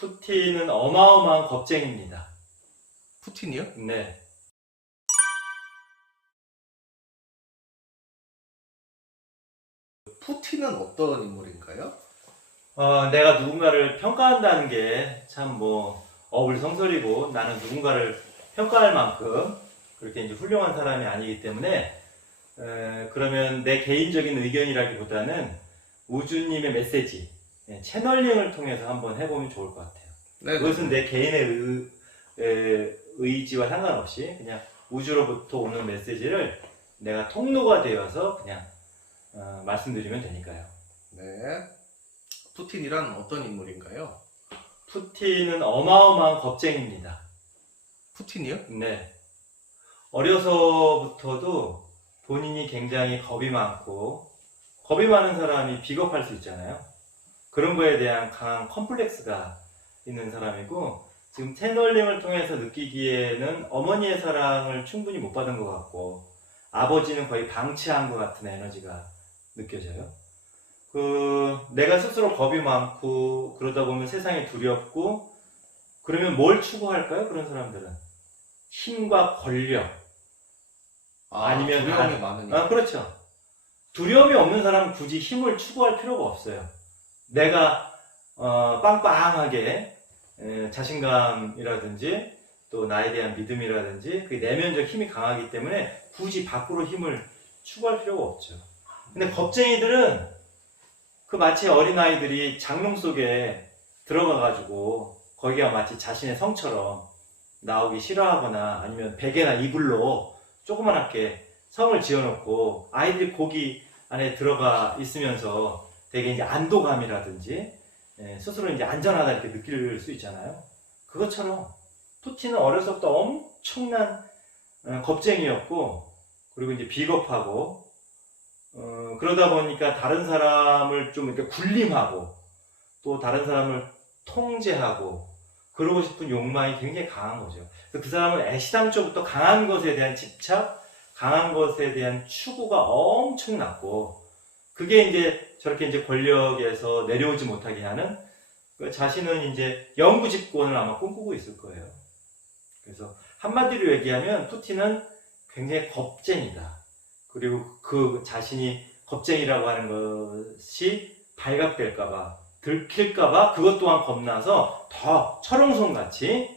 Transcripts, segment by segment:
푸틴은 어마어마한 겁쟁입니다. 푸틴이요? 네. 푸틴은 어떤 인물인가요? 어, 내가 누군가를 평가한다는 게 참 뭐 어불성설이고 나는 누군가를 평가할 만큼 그렇게 이제 훌륭한 사람이 아니기 때문에 에, 그러면 내 개인적인 의견이라기보다는 우주님의 메시지 예, 채널링을 통해서 한번 해보면 좋을 것 같아요. 네. 그것은 내 개인의 의, 에, 의지와 상관없이 그냥 우주로부터 오는 메시지를 내가 통로가 되어서 그냥 어, 말씀드리면 되니까요. 네. 푸틴이란 어떤 인물인가요? 푸틴은 어마어마한 겁쟁입니다. 푸틴이요? 네. 어려서부터도 본인이 굉장히 겁이 많고, 겁이 많은 사람이 비겁할 수 있잖아요. 그런 거에 대한 강한 컴플렉스가 있는 사람이고, 지금 채널링을 통해서 느끼기에는 어머니의 사랑을 충분히 못 받은 것 같고, 아버지는 거의 방치한 것 같은 에너지가 느껴져요. 그, 내가 스스로 겁이 많고, 그러다 보면 세상이 두렵고, 그러면 뭘 추구할까요? 그런 사람들은. 힘과 권력. 아, 아니면 두려움이 아- 많으니까. 아, 그렇죠. 두려움이 없는 사람은 굳이 힘을 추구할 필요가 없어요. 내가, 어, 빵빵하게, 에, 자신감이라든지, 또 나에 대한 믿음이라든지, 그 내면적 힘이 강하기 때문에 굳이 밖으로 힘을 추구할 필요가 없죠. 근데 겁쟁이들은 그 마치 어린아이들이 장롱 속에 들어가가지고 거기가 마치 자신의 성처럼 나오기 싫어하거나 아니면 베개나 이불로 조그만하게 성을 지어놓고 아이들이 거기 안에 들어가 있으면서 되게 이제 안도감이라든지 예, 스스로 이제 안전하다 이렇게 느낄 수 있잖아요. 그것처럼 푸틴은 어려서부터 엄청난 어, 겁쟁이였고 그리고 이제 비겁하고 어, 그러다 보니까 다른 사람을 좀 이렇게 군림하고 또 다른 사람을 통제하고 그러고 싶은 욕망이 굉장히 강한 거죠. 그래서 그 사람은 애시당초부터 강한 것에 대한 집착, 강한 것에 대한 추구가 엄청났고 그게 이제 저렇게 이제 권력에서 내려오지 못하게 하는 그 자신은 이제 영구 집권을 아마 꿈꾸고 있을 거예요. 그래서 한마디로 얘기하면 푸틴은 굉장히 겁쟁이다. 그리고 그 자신이 겁쟁이라고 하는 것이 발각될까봐, 들킬까봐 그것 또한 겁나서 더 철옹성 같이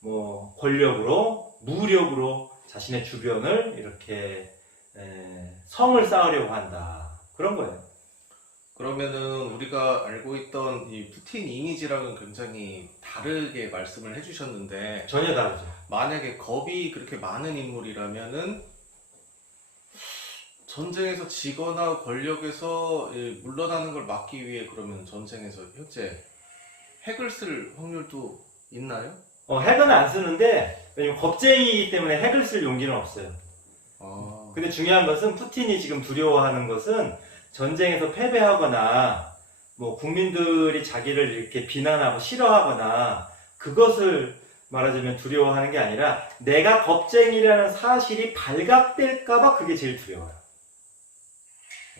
뭐 권력으로, 무력으로 자신의 주변을 이렇게 에, 성을 쌓으려고 한다. 그런 거예요. 그러면은 우리가 알고 있던 이 푸틴 이미지랑은 굉장히 다르게 말씀을 해주셨는데 전혀 다르죠. 만약에 겁이 그렇게 많은 인물이라면은 전쟁에서 지거나 권력에서 예, 물러나는 걸 막기 위해 그러면 전쟁에서 현재 핵을 쓸 확률도 있나요? 어, 핵은 안 쓰는데 왜냐면 겁쟁이이기 때문에 핵을 쓸 용기는 없어요. 아, 근데 중요한 것은 푸틴이 지금 두려워하는 것은 전쟁에서 패배하거나 뭐 국민들이 자기를 이렇게 비난하고 싫어하거나 그것을 말하자면 두려워하는 게 아니라 내가 겁쟁이라는 사실이 발각될까봐 그게 제일 두려워요.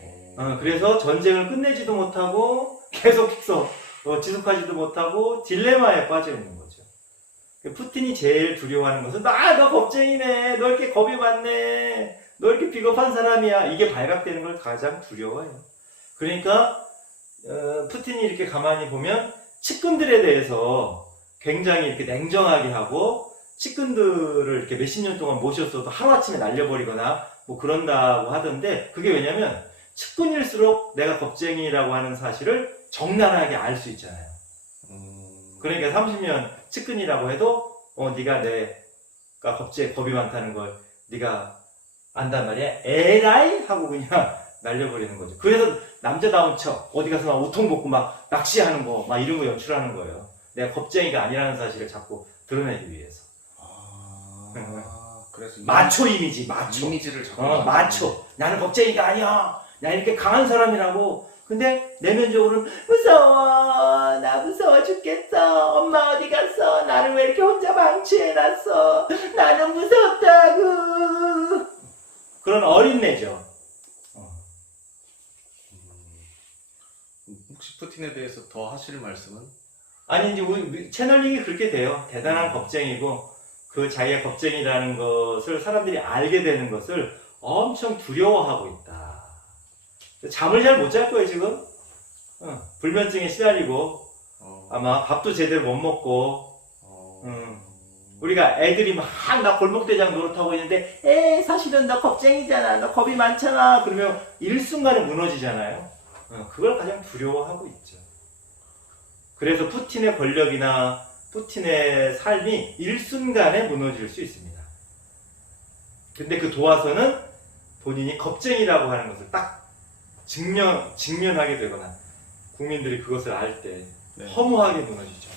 어, 어, 그래서 전쟁을 끝내지도 못하고 계속해서 어, 지속하지도 못하고 딜레마에 빠져 있는 거죠. 그 푸틴이 제일 두려워하는 것은 아, 너 겁쟁이네. 너 이렇게 겁이 많네. 너 이렇게 비겁한 사람이야. 이게 발각되는 걸 가장 두려워해요. 그러니까 어, 푸틴이 이렇게 가만히 보면 측근들에 대해서 굉장히 이렇게 냉정하게 하고 측근들을 이렇게 몇십 년 동안 모셨어도 하루아침에 날려버리거나 뭐 그런다고 하던데 그게 왜냐면 측근일수록 내가 겁쟁이라고 하는 사실을 적나라하게 알 수 있잖아요. 음, 그러니까 30년 측근이라고 해도 어 네가 내가 겁제 겁이 많다는 걸 네가 안단 말이야. 에라이 하고 그냥 날려버리는 거죠. 그래서 남자다운 척 어디 가서 막 우통 벗고 막 낚시하는 거 막 이런 거 연출하는 거예요. 내가 겁쟁이가 아니라는 사실을 자꾸 드러내기 위해서. 아, 그래서 이- 마초 이미지, 마초. 이미지를 자꾸 어, 마초. 나는 겁쟁이가 아니야. 나 이렇게 강한 사람이라고. 근데 내면적으로는 무서워. 갔어? 나를 왜 이렇게 혼자 방치해놨어? 나는 무섭다고. 그런 어린애죠. 어. 음, 혹시 푸틴에 대해서 더 하실 말씀은? 아니 이제 우리 채널링이 그렇게 돼요. 대단한 겁쟁이고 그 자기가 겁쟁이라는 것을 사람들이 알게 되는 것을 엄청 두려워하고 있다. 잠을 잘 못 잘 거예요 지금. 어, 불면증에 시달리고 어, 아마 밥도 제대로 못 먹고 어, 음. 우리가 애들이 막 나 골목대장 노릇하고 있는데 에 사실은 나 겁쟁이잖아. 나 겁이 많잖아. 그러면 일순간에 무너지잖아요. 어, 그걸 가장 두려워하고 있죠. 그래서 푸틴의 권력이나 푸틴의 삶이 일순간에 무너질 수 있습니다. 근데 그 도와서는 본인이 겁쟁이라고 하는 것을 딱 직면, 직면하게 되거나 국민들이 그것을 알때 네. 허무하게 무너지죠